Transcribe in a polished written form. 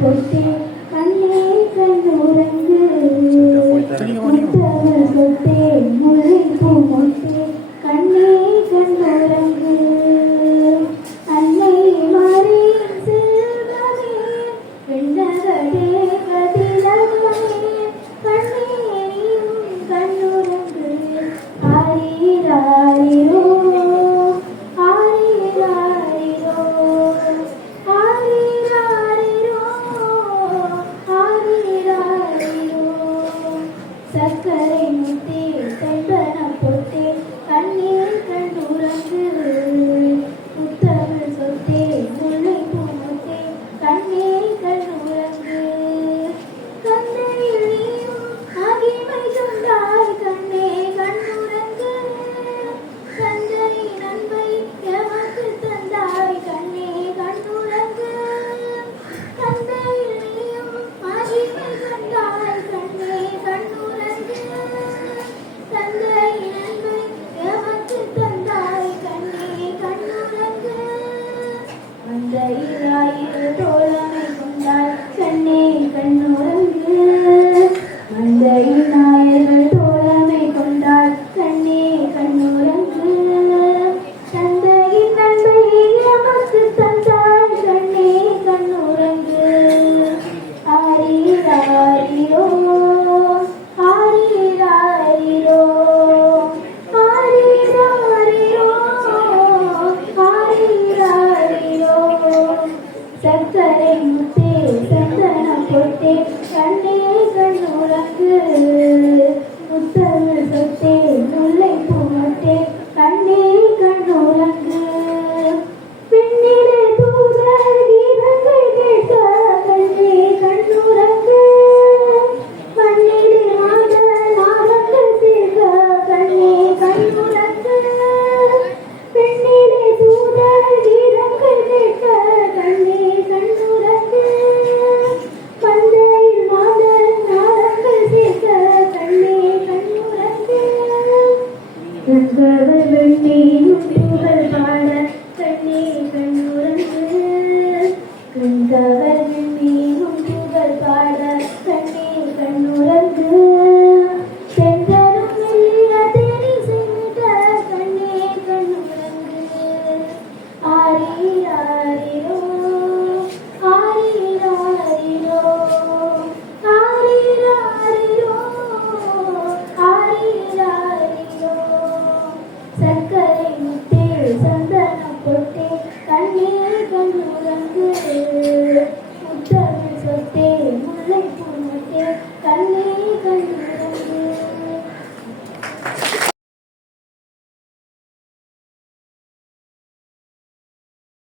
பொட்டே கண்ணே கண்ணுறங்கு முத்தமிழ் சொத்தே முல்லைப்பூ மொட்டே கண்ணே கண்ணுறங்கு அன்னை மாறி செல்வமே வெண்ணகடே கதிரவமே கண்ணேயும் கண்ணுறங்கு ஆரீராரிரோ ஆரீராரிரோ ஆரீராரிரோ ஆரீராரிரோ சக்கரை முத்தே செம்பனம் பொட்டே கண்ணீர் கண்ணுறங்கு முத்தமிழ் சொத்தே முல்லைப்பூ மொட்டே கண்ணே கண்ணுறங்கு கண்ணையில் நீயும் மகிமை கொண்டாய் கண்ணே கண்ணுறங்கு தந்தை நன்மை எமக்கு தந்தாய் கண்ணே கண்ணுறங்கு தந்தையில் நீயும் மகிமை கொண்டாய் கண்ணே கண்ணுறங்கு தந்தை நன்மை எமக்கு தந்தாய் கண்ணே கண்ணுறங்கு மந்தையிலாயிரு தோழமை கொண்டாய் கண்ணே கண்ணுறங்கு மந்தையில் நாயர்கள் தோழமை கொண்டாய் கண்ணே கண்ணுறங்கு தந்தையின் நன்மை எமக்கு தந்தாய் கண்ணே கண்ணுறங்கு ஆரீராரிரோ ஆரீராரிரோ ஆரீராரிரோ ஆரீராரிரோ சக்கரை முத்தே சந்தனம் பொட்டே கண்ணே கண்ணுறங்கு முத்தமிழ் சொத்தே முல்லைப்பூ மொட்டே கண்ணே கண்ணுறங்கு பெண்ணிலே தூதர் கீதங்கள் கேட்க கண்ணே கண்ணுறங்கு மண்ணிலே மாதர் நாதங்கள் சேர்க்க கண்ணே கண்ணுறங்கு பெண்ணிலே தூதர் கீதங்கள் கேட்க கண்ணே கண்ணுறங்கு மந்தையில் மாதர் நாதங்கள் சேர்க்க கண்ணே கண்ணுறங்கு கண்கவர் வெண்ணீரும் புகழ் பாட கண்ணே கண்ணுறங்கு கண்கவர் வெண்ணீரும் புகழ் பாட கண்ணே கண்ணுறங்கு செந்தரும் மெல்லிய தேனி சென்ற கண்ணே கண்ணுறங்கு ஆரீராரிரோ ஆரீராரிரோ ஆரீராரிரோ ஆரீராரிரோ சக்கரை முத்தே சந்தனம் பொட்டே கண்ணே கண்ணுறங்கு முத்தமிழ் சொத்தே முல்லைப்பூ மொட்டே கண்ணே கண்ணுறங்கு